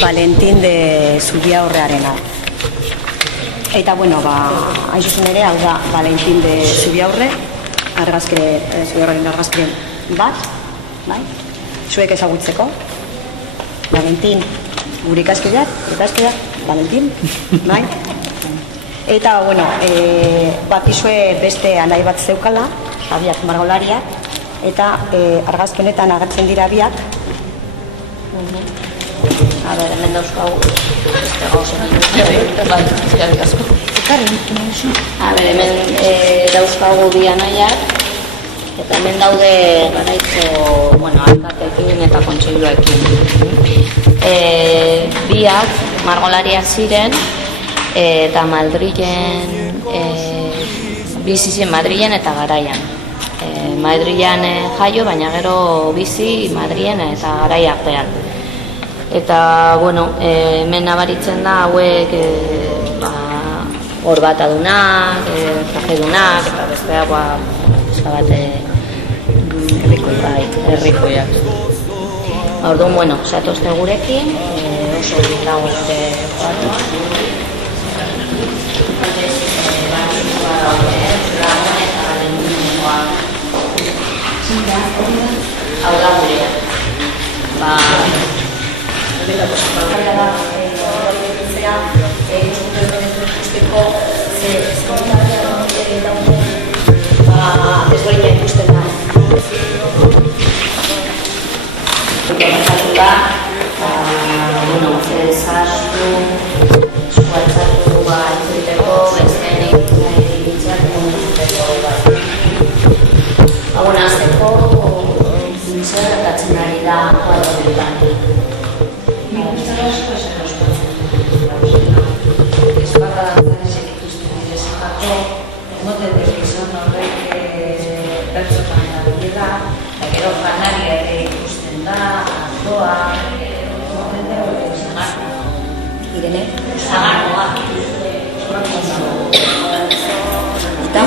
Valentín de Zubiaurrearena. Eta, bueno, hain zuzen ere, hau da, Valentín de Zubiaurre, Zubiaurren argazkiren bat, bai? Zuek ezagutzeko. Valentín, gure ikaskideak, Valentín, bai? Eta, bueno, bat izue beste anai bat zeukala, abiak margolariak, eta argazki honetan agertzen dira biak. A ber, hemen dauzkagu beste gauzen eskerrik asko. A ber, hemen dauzkagu bi anaiak, eta hemen daude garaiko, alkateekin eta kontseiluekin. Biak margolariak ziren, eta Madrilen, bizi zen Madrilen eta Garaian. Madrilen jaio, baina gero bizi Madrilen eta Garai artean. Eta, hemen nabaritzen da hauek gorbatadunak, trajedunak, eta besteak, herrikoiak. Orduan, zatozte gurekin, oso dago gure joatua. Hau da gurea. Bakarra da, hori egitzea, ikusteko ezberdina ikusten da. Gertatu da, zehaztu, eskualtzatu entzuteko, bestenik itzatu entzuteko. Azteko, zer gertatzen ari da kuadroetan. Moten defizon horrek bertzotan dagoela, eta gero janaria ere ikusten da, ardoa, Irene? Zagarroa. Eta? Eta,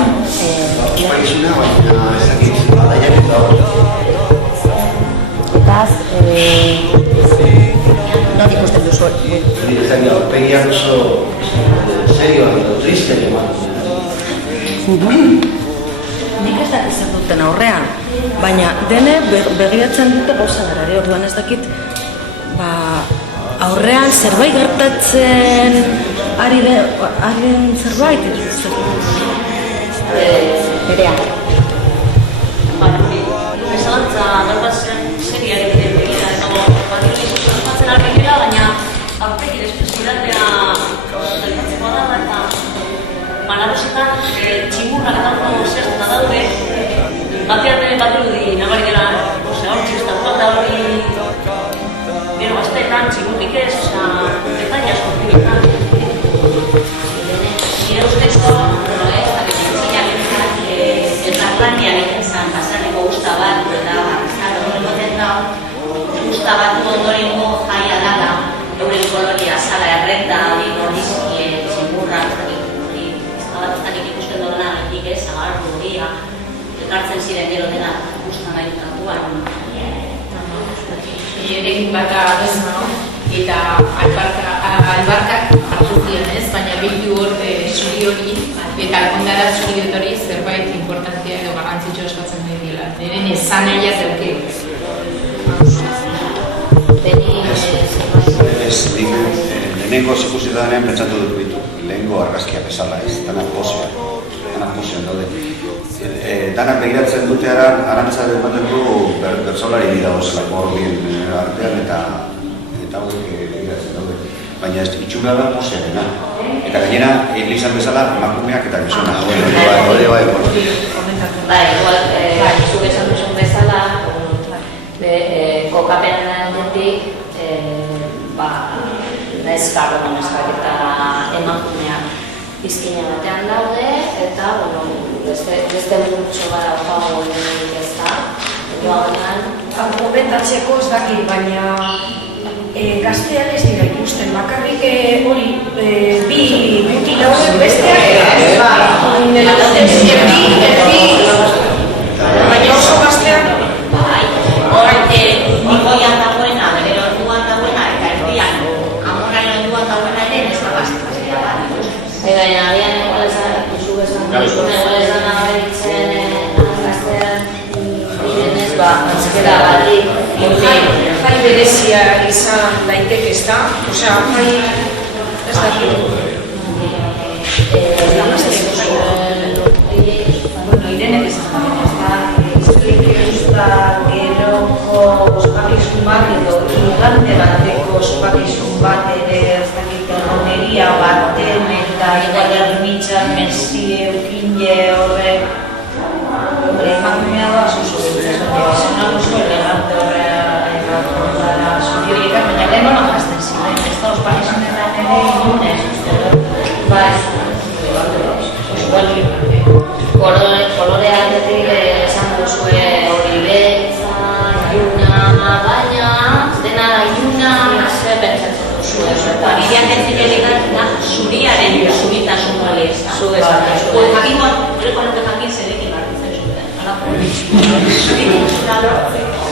non ikusten duzu? Aurpegiak oso serioak edo triste eman. nik ez dakit zer duten aurrean, baina dene begiratzen dute gauza garare, orduan ez dakit aurrean zerbait gertatzen ari den zerbait Nerea. Bezalantza darbazen seriari begira eta ikusten ari dira, baina aurpegir espezialitatea delikatzeko da eta Manarosetan tximurrak eta zehaztuta daude, batean batirudi nabari dela, hortzik ez da hori gero gazteetan tximurrik ez, detaile asko pilotan. Nire ustezko, elkarlanean egiten zen baserriko usta bat, eta horren goten da, usta bat ondorengo jaia dala, euren kolonia zala erreta, nordizkie, tximurrak, Zatanik ikusten duguna, nik ez, agarru horia, elkartzen ziren gero dena guztan nahi dutantuan. Erekin baka desna, eta albarkak hartu ziren ez, baina bildu hor zuri hori, eta alkondara zuri hori zerbait importantzia edo garrantzitsu eskatzen nahi dela. Neren esan nahi azeuke. Lehenengo ikusi danean pentsatu dut bitu. Lehengo argazkia bezala ez, danak posean daude. Danak begiratzen dute arantzaren ematen du bertsolari bida gozela, gorbien artean eta hauek begiratzen daude. Baina ez itxura da posearena. Eta gainera, izan bezala, emakumeak eta gizona. Igual, zuk esan duzun bezala, kokapenen aldetik, neskak eta emakumeak izkina batean daude, eta, beste multxo gara okago egin ez da. Komentatzeko ez dakit, baina gaztean ez dira ikusten, bakarrik hori bi mutil hauek besteak baina oso gaztean Nikoian dagoena, bere orduan dagoena, eta erdian erabiltzen gaztean direnez, antzikera batik, Jai berezia izan daiteke ez da? Osea, jai ez dakit. Bueno, Irenek esan baina ez da, izklik euskal geroko ospakizun bat edo igande bateko ospakizun bat ere ez dakit erromeria baten eta igual ermitxan mesi eukinle horrek emakumea da zuzu izan oso elegante horrela zuri horietan, baina lehen hola jazten ziren, ez da ospakizunetan ere inunez, kolorea aldetik esan duzue hori beltza, iluna, baina dena iluna, zer pentsatzen duzue. Nireak entzilerik da zuriaren zuritasun hori ez da. Zu esan duzue. Jakingo, horreko nuke jakin zerekin hartzen zuten. Zuritasuna lortzeko.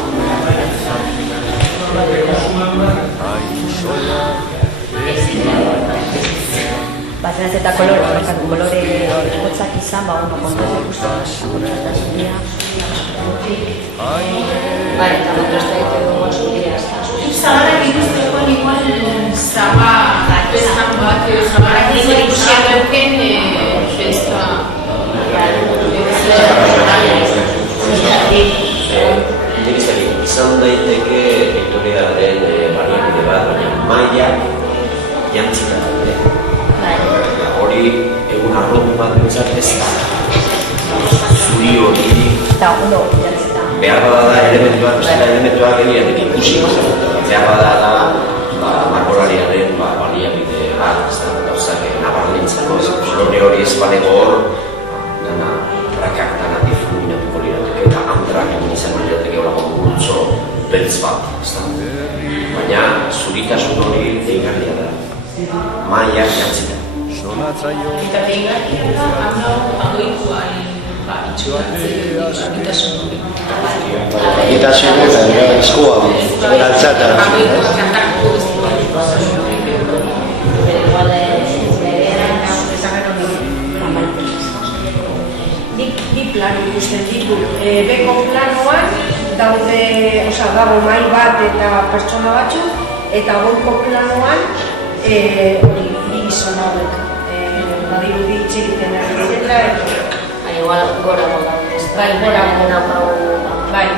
Bateraz eta kolore hotzak izan, kontratu ikusten da zuria. Bai, eta kontrasta egiteko zuria. Zabarak ikusteko igual zabarak ikusia dauken festa. Izan daiteke ektorearen baliabide bat, baina mailak jantzita daude. Hori egun arrotu bat bentsat ez da. Zuri hori behar bada da elementuak, bestela elementuak egin ikusi. Behar bada da margolariaren baliabide bat, gauzak nabarmentzako. Kolore hori ez balego hor, dana prakak dana difuminatuko lirateke eta andrak egin izan lirateke horako multzo beltz bat. Baina zuritasun hori deigarria da. Mailak jantzita. Eta deigarria da, adoituan itxuratzen zuritasun hori. Egitasun eta eskoa, beraltzata. Adoituan kantako Bi plan ikusten ditu. Beko planoan daude, dago mai bat eta pertsona batzuk, eta goiko planoan hori bi gizon hauek. Badirudi hitz egiten ari direla eta Igual gora moda. bai, gora moda. Bai.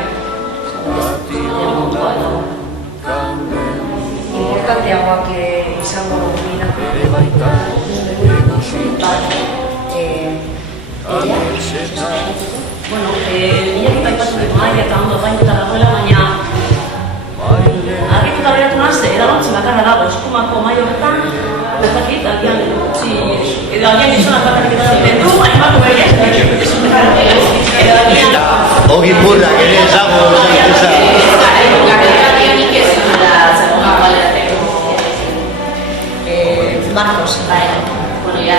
Importanteagoak izango dira. Bueno, bilakita ipatu dut maia eta ondo bainduta dagoela, baina argituta beratu naze, edalontzi bakarra dago, eskumako mai horretan, bertakit, agian edo agian gizonak batak eta egiten du, baina bako ere, edo agian... Ogi burrak ere ezago izan. Marcos, bueno, ya...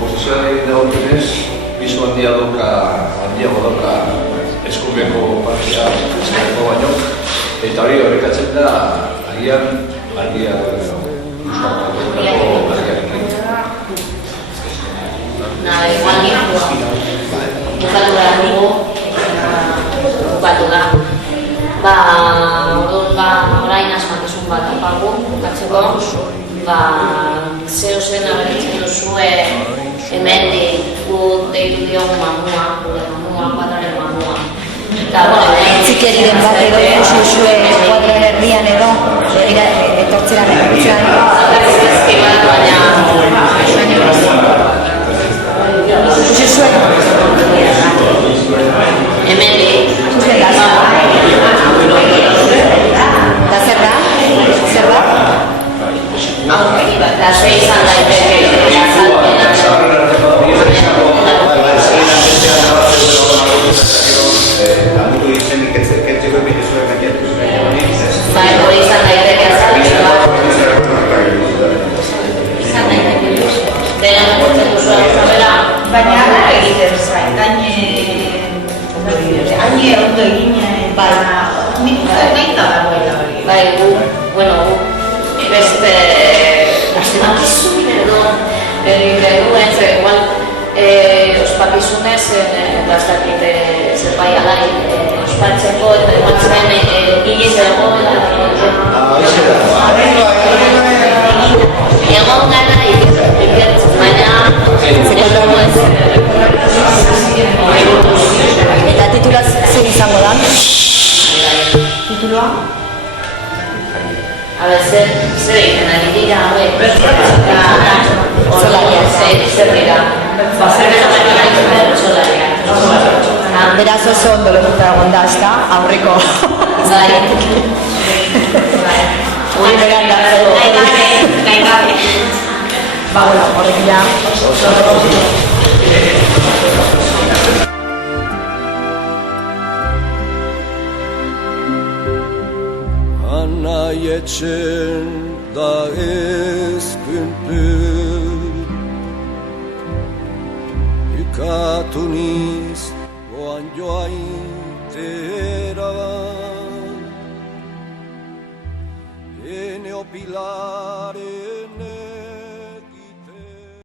Posizioan egin dagokionez, pisu handiago dauka eskumeko partia eskumeko baino, eta hori horrekatzen da agian argia euskaldako argiarekin. Nada, igual bukatu behar dugu, bukatu da. Orain asmakizun bat apagu, bukatzeko, zeo zen aberitzen duzue hemendik guk deitu diogu mamua, gure mamua, kuadraren mamua. Eta, Txikeriren bat edo ikusi duzue kuadroen erdian edo etortzera nekoitzera. baina... Ikusi zuen? Hemendik... Da zer da? Zer da? Da ze izan daiteke azalpena. Bai, hori izan daiteke azalpena. Izan daiteke. Dena nekotzen duzu azabela. Baina ala egiten zain, haine ondo eginen, nik nahi da dagoela hori. Bai, bueno, beste... Asmakizun edo... Igual... eskakizunez, gaztakit zerbait alai ospatzeko eta ematzen inoiz egon egon gara ikertzen, baina Eta titula zer izango da? Titulua? zer egiten ari dira, zer dira. Beraz oso ondo lotuta egon da, ezta? Aurreko. Hori beran da. Nahi gabe. Ba, bueno, horrek da. Anaietzen da ez kuntu Yukatu ni